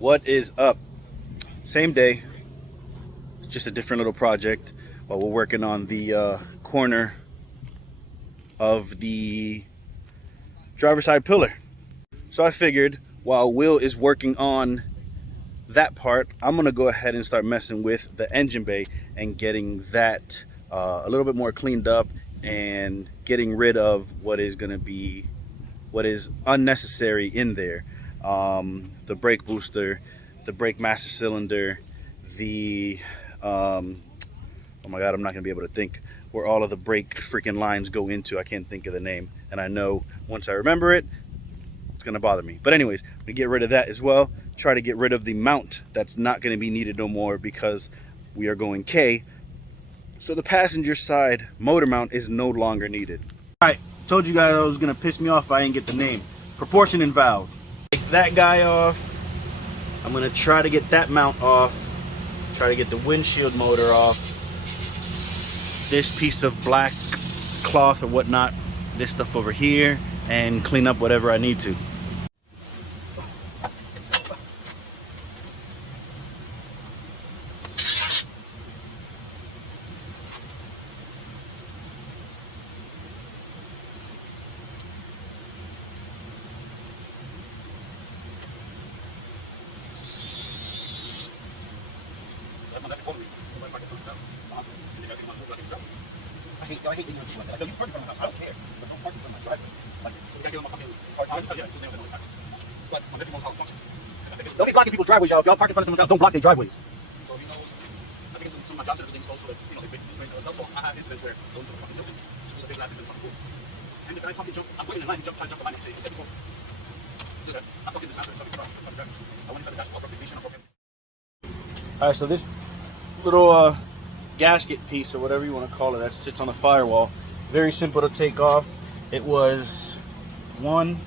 What is up? Same day, just a different little project while we're working on the corner of the driver's side pillar. So I figured while Will is working on that part, I'm gonna go ahead and start messing with the engine bay and getting that a little bit more cleaned up and getting rid of what is unnecessary in there. The brake booster, the brake master cylinder, the oh my god, I'm not gonna be able to think where all of the brake freaking lines go into. I can't think of the name, and I know once I remember it, it's gonna bother me. But anyways, we get rid of that as well. Try to get rid of the mount that's not gonna be needed no more because we are going K. So the passenger side motor mount is no longer needed. All right, told you guys I was gonna piss me off if I didn't get the name. Proportioning valve. Take that guy off. I'm gonna try to get that mount off. Try to get the windshield motor off. This piece of black cloth or whatnot, this stuff over here, and clean up whatever I need to. I hate ignorant people like that. Like, you park in front of my house, I don't care. But don't park in front of my driveway. Like, so we gotta give them a fucking hard time. So yeah, nails and all this tax. But my nephew knows how it functions. Don't be blocking people's driveways, y'all. If y'all park in front of someone's house, don't block their driveways. So he knows. I think some of my jobs and everything's closed so that, you know, they make space for themselves. So I have incidents where going to the fucking building, to the big glasses in the fucking pool. And the guy fucking jumped. I'm putting in the line, trying to jump the line and say, hey, before. Look at that. I fucking dismantled this fucking truck. I went inside the dash, I broke the ignition, I broke it. Alright, so this little gasket piece or whatever you want to call it that sits on the firewall, very simple to take off. It was 1,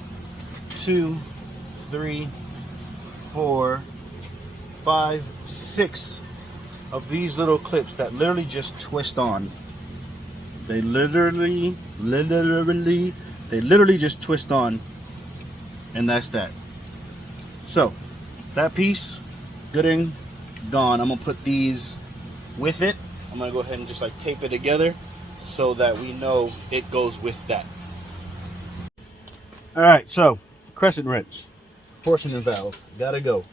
2, 3, 4, 5, 6 of these little clips that literally just twist on. They literally just twist on, and that's that. So that piece, good and gone. I'm gonna put these with it. I'm gonna go ahead and just like tape it together so that we know it goes with that. All right, so crescent wrench, proportioning valve, gotta go.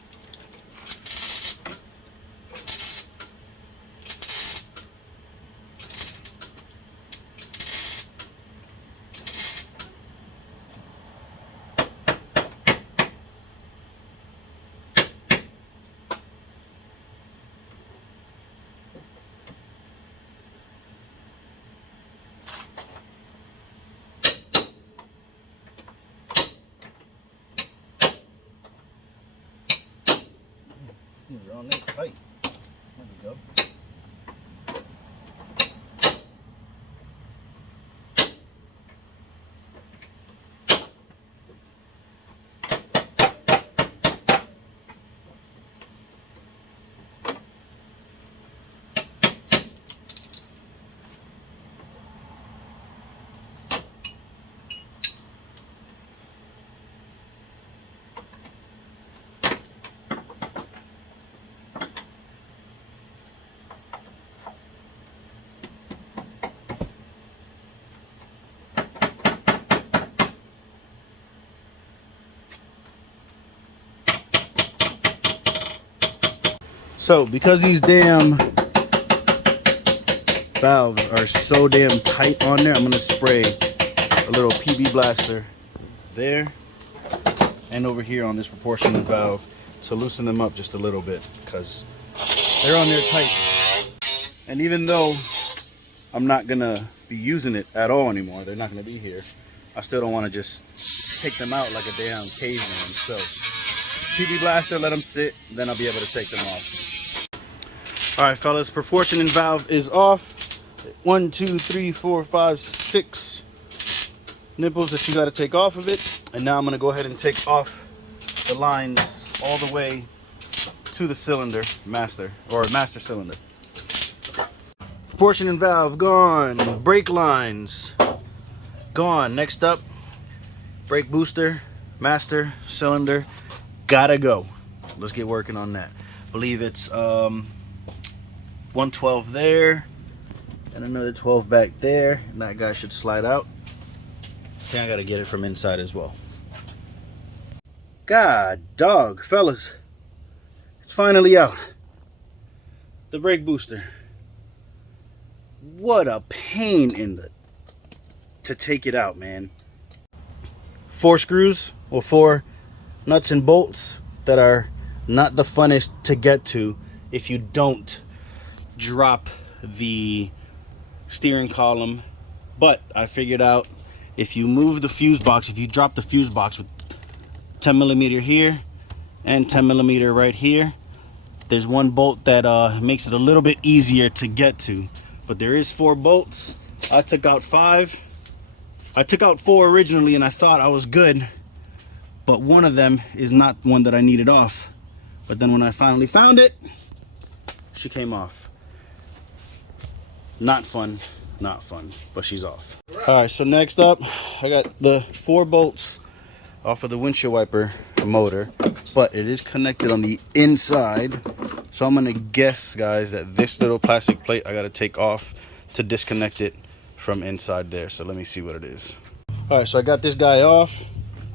You're on there tight. There we go. So because these damn valves are so damn tight on there, I'm gonna spray a little PB blaster there and over here on this proportioning valve to loosen them up just a little bit because they're on there tight. And even though I'm not gonna be using it at all anymore, they're not gonna be here, I still don't want to just take them out like a damn caveman. So PB blaster, let them sit, then I'll be able to take them off. All right, fellas, proportioning valve is off. 1, 2, 3, 4, 5, 6 nipples that you got to take off of it. And now I'm going to go ahead and take off the lines all the way to the cylinder, master cylinder. Proportioning valve gone. Brake lines gone. Next up, brake booster, master cylinder, gotta go. let's get working on that. I believe it's 112 there and another 12 back there, and that guy should slide out. Okay, I gotta get it from inside as well. God dog, fellas, it's finally out. The brake booster. What a pain in the to take it out, man. 4 screws, or 4 nuts and bolts that are not the funnest to get to if you don't drop the steering column. But I figured out, if you move the fuse box, if you drop the fuse box with 10 millimeter here and 10 millimeter right here, there's one bolt that makes it a little bit easier to get to. But there is 4 bolts. I took out 5. I took out 4 originally and I thought I was good, but one of them is not one that I needed off. But then when I finally found it, she came off. Not fun, not fun, but she's off. All right, so next up, I got the 4 bolts off of the windshield wiper motor, but it is connected on the inside. So I'm gonna guess, guys, that this little plastic plate I gotta take off to disconnect it from inside there. So let me see what it is. All right, so I got this guy off.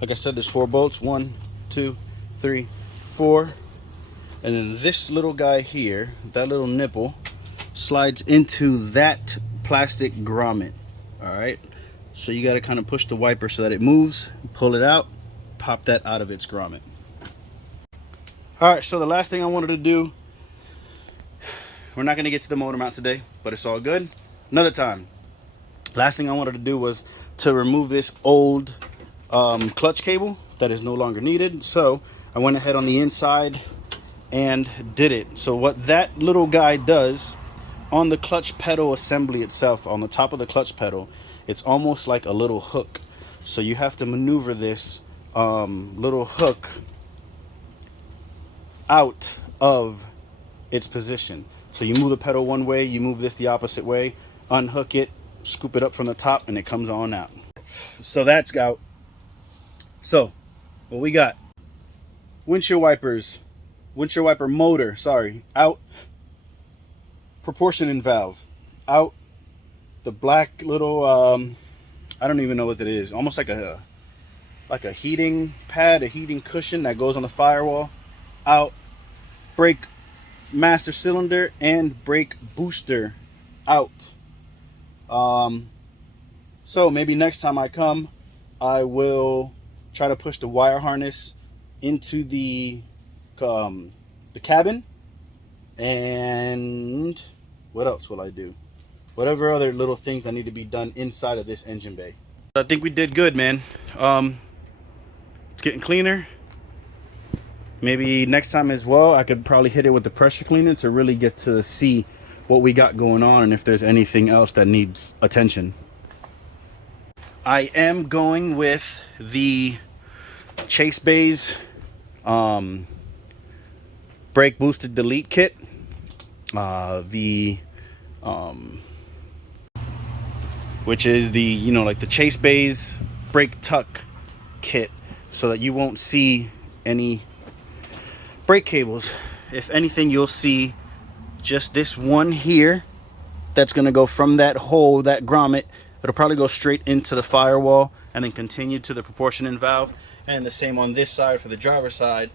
Like I said, there's 4 bolts, 1, 2, 3, 4. And then this little guy here, that little nipple, slides into that plastic grommet. All right, so you got to kind of push the wiper so that it moves, pull it out, pop that out of its grommet. All right, so the last thing I wanted to do, we're not going to get to the motor mount today, but it's all good. Another time. Last thing I wanted to do was to remove this old clutch cable that is no longer needed. So I went ahead on the inside and did it. So what that little guy does on the clutch pedal assembly itself, on the top of the clutch pedal, it's almost like a little hook. So you have to maneuver this little hook out of its position. So you move the pedal one way, you move this the opposite way, unhook it, scoop it up from the top, and it comes on out. So that's out. So what we got: windshield wipers, windshield wiper motor, sorry, out. Proportioning valve out. The black little I don't even know what that is, almost like a heating pad, a heating cushion that goes on the firewall, out. Brake master cylinder and brake booster out. So maybe next time I come, I will try to push the wire harness into the cabin. And what else will I do? Whatever other little things that need to be done inside of this engine bay. I think we did good, man. It's getting cleaner. Maybe next time as well, I could probably hit it with the pressure cleaner to really get to see what we got going on and if there's anything else that needs attention. I am going with the Chase Bays brake boosted delete kit. Which is the, you know, like the Chase Bays brake tuck kit, so that you won't see any brake cables. If anything, you'll see just this one here that's going to go from that hole, that grommet. It'll probably go straight into the firewall and then continue to the proportioning valve. And the same on this side for the driver's side.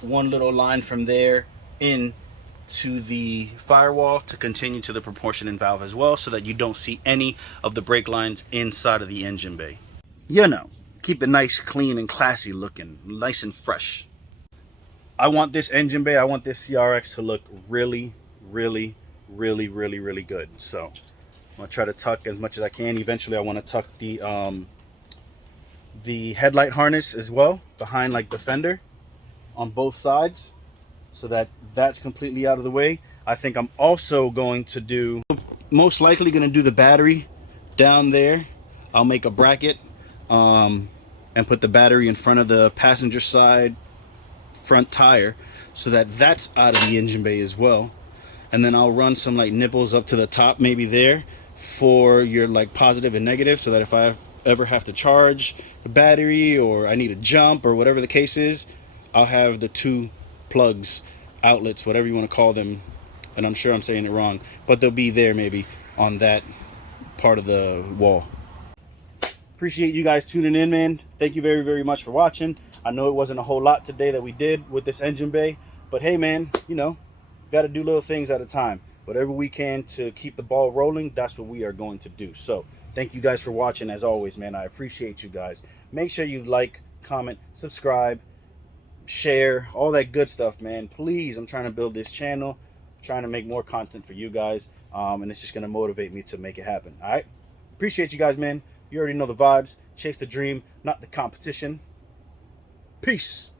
One little line from there in to the firewall to continue to the proportioning valve as well, so that you don't see any of the brake lines inside of the engine bay. You know, keep it nice, clean, and classy looking, nice and fresh. I want this engine bay, I want this CRX to look really, really, really, really, really good. So I'm gonna try to tuck as much as I can. Eventually I want to tuck the headlight harness as well behind like the fender on both sides, so that that's completely out of the way. I think I'm also going to do, most likely going to do the battery down there. I'll make a bracket and put the battery in front of the passenger side front tire, so that that's out of the engine bay as well. And then I'll run some like nipples up to the top, maybe there, for your like positive and negative, so that if I ever have to charge the battery or I need a jump or whatever the case is, I'll have the two plugs, outlets, whatever you want to call them. And I'm sure I'm saying it wrong, but they'll be there maybe on that part of the wall. Appreciate you guys tuning in, man. Thank you very, very much for watching. I know it wasn't a whole lot today that we did with this engine bay, but hey, man, you know, got to do little things at a time. Whatever we can to keep the ball rolling, that's what we are going to do. So thank you guys for watching. As always, man, I appreciate you guys. Make sure you like, comment, subscribe, share, all that good stuff, man. Please, I'm trying to build this channel, trying to make more content for you guys, and it's just going to motivate me to make it happen. All right, appreciate you guys, man. You already know the vibes. Chase the dream, not the competition. Peace.